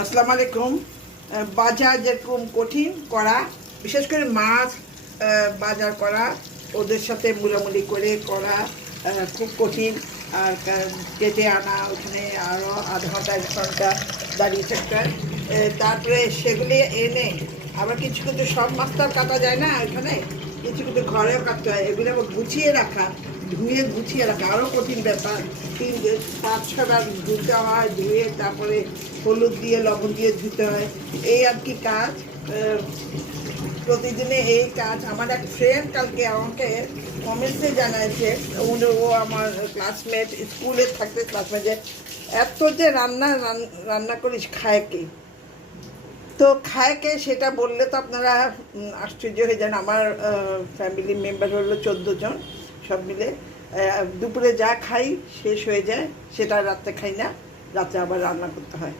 আসসালামু আলাইকুম। বাজার যেরকম কঠিন করা, বিশেষ করে মাছ বাজার করা, ওদের সাথে মুলামুলি করে করা খুব কঠিন। আর কেটে আনা, ওখানে আরও আধা ঘন্টা 1 ঘন্টা দাঁড়িয়ে থাকতে হয়। তারপরে সেগুলি এনে আবার কিছু কিছু সব মাছ তো আর কাটা যায় না ওখানে, কিছু কিছু ঘরেও কাটতে হয়। এগুলো আবার গুছিয়ে রাখা, ধুয়ে গুছিয়ে রাখা আরও কঠিন ব্যাপার। 5-6 বার ধুতে হয়, ধুয়ে তারপরে হলুদ দিয়ে লবণ দিয়ে ধুতে হয়। এই আর কি কাজ। প্রতিদিনে এই কাজ। আমার এক ফ্রেন্ড কালকে আমাকে কমেন্টসে জানাইছে, ও আমার ক্লাসমেট, স্কুলে থাকতে ক্লাসমেট, যে এত যে রান্না করিস খায় কি? তো খায় কে সেটা বললে তো আপনারা আশ্চর্য হয়ে যান। আমার ফ্যামিলি মেম্বার হলো 14 জন, সব মিলে দুপুরে যা খাই শেষ হয়ে যায়, সেটা রাত্রে খাই না, রাত্রে আবার রান্না করতে হয়।